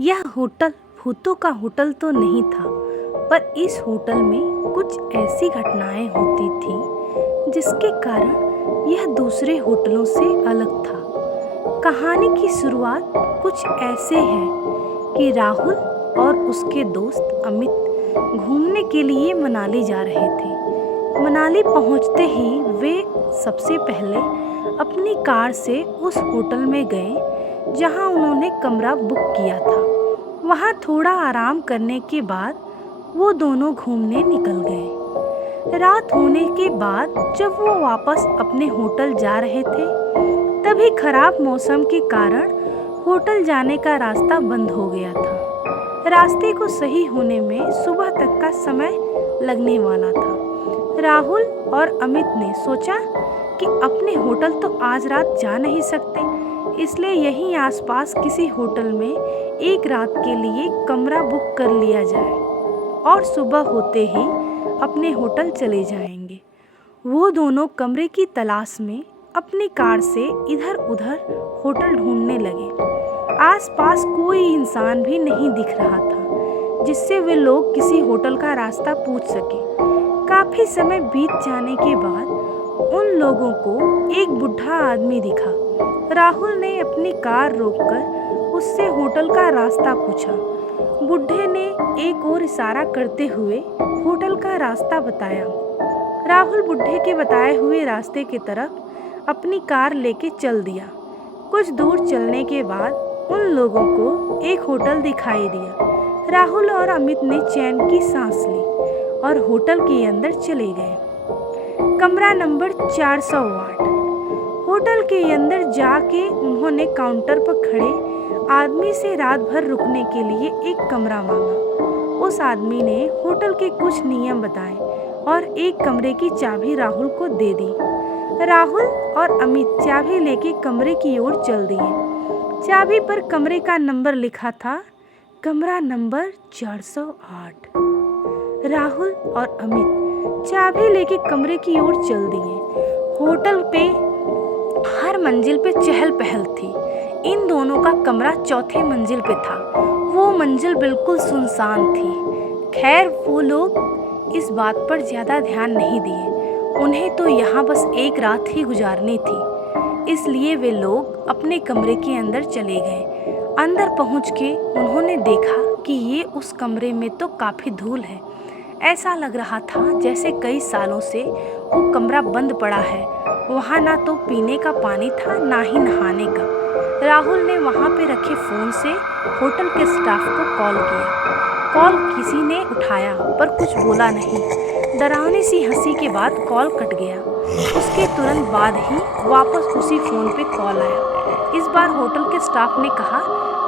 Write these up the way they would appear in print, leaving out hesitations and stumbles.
यह होटल भूतों का होटल तो नहीं था, पर इस होटल में कुछ ऐसी घटनाएं होती थीं जिसके कारण यह दूसरे होटलों से अलग था। कहानी की शुरुआत कुछ ऐसे है कि राहुल और उसके दोस्त अमित घूमने के लिए मनाली जा रहे थे। मनाली पहुंचते ही वे सबसे पहले अपनी कार से उस होटल में गए जहां उन्होंने कमरा बुक किया था। वहां थोड़ा आराम करने के बाद वो दोनों घूमने निकल गए। रात होने के बाद जब वो वापस अपने होटल जा रहे थे, तभी खराब मौसम के कारण होटल जाने का रास्ता बंद हो गया था। रास्ते को सही होने में सुबह तक का समय लगने वाला था। राहुल और अमित ने सोचा कि अपने होटल तो आज रात जा नहीं सकते, इसलिए यहीं आसपास किसी होटल में एक रात के लिए कमरा बुक कर लिया जाए और सुबह होते ही अपने होटल चले जाएंगे। वो दोनों कमरे की तलाश में अपनी कार से इधर उधर होटल ढूंढने लगे। आसपास कोई इंसान भी नहीं दिख रहा था जिससे वे लोग किसी होटल का रास्ता पूछ सके। काफी समय बीत जाने के बाद उन लोगों को एक बुढ़ा आदमी दिखा। राहुल ने अपनी कार रोककर उससे होटल का रास्ता पूछा। बुढ़े ने एक और इशारा करते हुए होटल का रास्ता बताया। राहुल बुढ़े के बताए हुए रास्ते की तरफ अपनी कार लेके चल दिया। कुछ दूर चलने के बाद उन लोगों को एक होटल दिखाई दिया। राहुल और अमित ने चैन की सांस ली और होटल के अंदर चले गए। कमरा नंबर 408। होटल के अंदर जाके उन्होंने काउंटर पर खड़े आदमी से रात भर रुकने के लिए एक कमरा मांगा। उस आदमी ने होटल के कुछ नियम बताए और एक कमरे की चाबी राहुल को दे दी। राहुल और अमित चाबी लेके कमरे की ओर चल दिए। चाबी पर कमरे का नंबर लिखा था, कमरा नंबर 408। राहुल और अमित चाबी लेके कमरे की ओर चल दिए। होटल पे हर मंजिल पे चहल पहल थी। इन दोनों का कमरा चौथे मंजिल पे था। वो मंजिल बिल्कुल सुनसान थी। खैर, वो लोग इस बात पर ज्यादा ध्यान नहीं दिए। उन्हें तो यहाँ बस एक रात ही गुजारनी थी, इसलिए वे लोग अपने कमरे के अंदर चले गए। अंदर पहुँच के उन्होंने देखा कि ये उस कमरे में तो काफी धूल है। ऐसा लग रहा था जैसे कई सालों से वो कमरा बंद पड़ा है। वहाँ ना तो पीने का पानी था, ना ही नहाने का। राहुल ने वहाँ पे रखे फ़ोन से होटल के स्टाफ को कॉल किया। कॉल किसी ने उठाया पर कुछ बोला नहीं। डरावनी सी हंसी के बाद कॉल कट गया। उसके तुरंत बाद ही वापस उसी फ़ोन पे कॉल आया। इस बार होटल के स्टाफ ने कहा,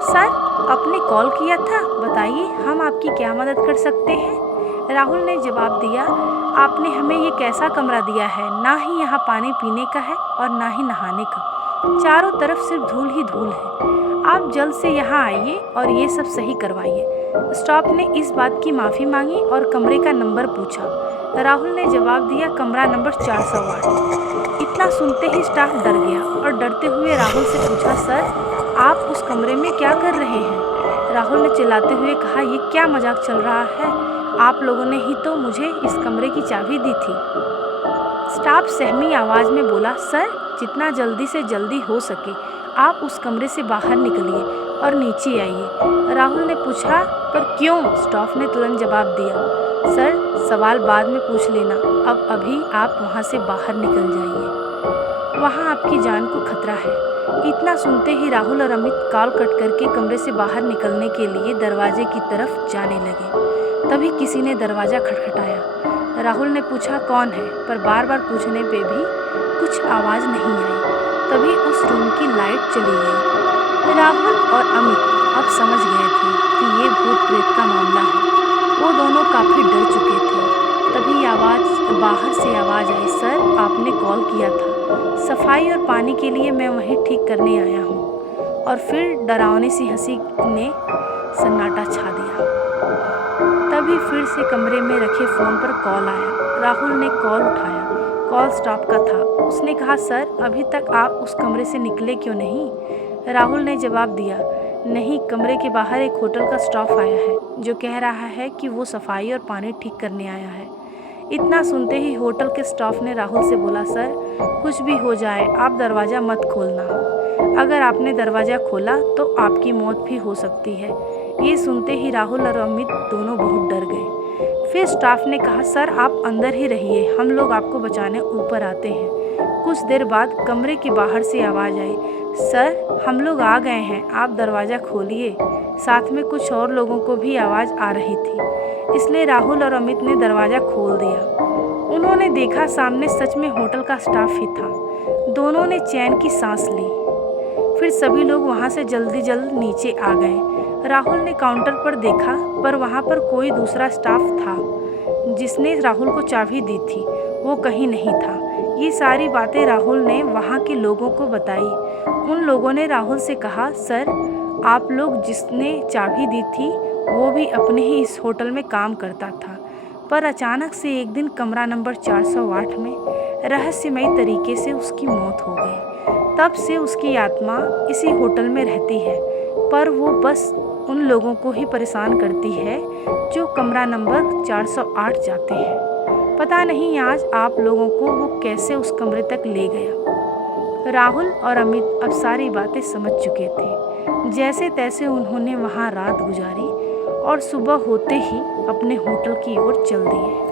सर आपने कॉल किया था, बताइए हम आपकी क्या मदद कर सकते हैं। राहुल ने जवाब दिया, आपने हमें ये कैसा कमरा दिया है, ना ही यहाँ पानी पीने का है और ना ही नहाने का। चारों तरफ सिर्फ धूल ही धूल है। आप जल्द से यहाँ आइए और ये सब सही करवाइए। स्टाफ ने इस बात की माफ़ी मांगी और कमरे का नंबर पूछा। राहुल ने जवाब दिया, कमरा नंबर 408। इतना सुनते ही स्टाफ डर गया और डरते हुए राहुल से पूछा, सर आप उस कमरे में क्या कर रहे हैं। राहुल ने चिल्लाते हुए कहा, ये क्या मजाक चल रहा है, आप लोगों ने ही तो मुझे इस कमरे की चाबी दी थी। स्टाफ सहमी आवाज़ में बोला, सर जितना जल्दी से जल्दी हो सके आप उस कमरे से बाहर निकलिए और नीचे आइए। राहुल ने पूछा, पर क्यों। स्टाफ ने तुरंत जवाब दिया, सर सवाल बाद में पूछ लेना, अब अभी आप वहाँ से बाहर निकल जाइए, वहाँ आपकी जान को खतरा है। इतना सुनते ही राहुल और अमित कॉल कट करके कमरे से बाहर निकलने के लिए दरवाजे की तरफ जाने लगे। तभी किसी ने दरवाज़ा खटखटाया। राहुल ने पूछा, कौन है, पर बार बार पूछने पे भी कुछ आवाज़ नहीं आई। तभी उस रूम की लाइट चली गई। राहुल और अमित अब समझ गए थे कि ये भूत प्रेत का मामला है। वो दोनों काफ़ी डर चुके थे। तभी बाहर से आवाज़ आई, सर आपने कॉल किया था, सफाई और पानी के लिए मैं वहीं ठीक करने आया हूँ। और फिर डरावनी सी हंसी ने सन्नाटा छा दिया। तभी फिर से कमरे में रखे फ़ोन पर कॉल आया। राहुल ने कॉल उठाया। कॉल स्टाफ का था। उसने कहा, सर अभी तक आप उस कमरे से निकले क्यों नहीं। राहुल ने जवाब दिया, नहीं, कमरे के बाहर एक होटल का स्टाफ आया है जो कह रहा है कि वो सफाई और पानी ठीक करने आया है। इतना सुनते ही होटल के स्टाफ ने राहुल से बोला, सर कुछ भी हो जाए आप दरवाज़ा मत खोलना। अगर आपने दरवाज़ा खोला तो आपकी मौत भी हो सकती है। ये सुनते ही राहुल और अमित दोनों बहुत डर गए। फिर स्टाफ ने कहा, सर आप अंदर ही रहिए, हम लोग आपको बचाने ऊपर आते हैं। कुछ देर बाद कमरे के बाहर से आवाज़ आई, सर हम लोग आ गए हैं, आप दरवाज़ा खोलिए। साथ में कुछ और लोगों को भी आवाज़ आ रही थी, इसलिए राहुल और अमित ने दरवाज़ा खोल दिया। उन्होंने देखा सामने सच में होटल का स्टाफ ही था। दोनों ने चैन की सांस ली। फिर सभी लोग वहाँ से जल्दी नीचे आ गए। राहुल ने काउंटर पर देखा पर वहाँ पर कोई दूसरा स्टाफ था जिसने राहुल को चाबी दी थी, वो कहीं नहीं था। ये सारी बातें राहुल ने वहाँ के लोगों को बताई। उन लोगों ने राहुल से कहा, सर आप लोग जिसने चाबी दी थी वो भी अपने ही इस होटल में काम करता था, पर अचानक से एक दिन कमरा नंबर 408 में रहस्यमयी तरीके से उसकी मौत हो गई। तब से उसकी आत्मा इसी होटल में रहती है, पर वो बस उन लोगों को ही परेशान करती है जो कमरा नंबर 408 जाते हैं। पता नहीं आज आप लोगों को वो कैसे उस कमरे तक ले गया। राहुल और अमित अब सारी बातें समझ चुके थे। जैसे तैसे उन्होंने वहाँ रात गुजारी और सुबह होते ही अपने होटल की ओर चल दिए।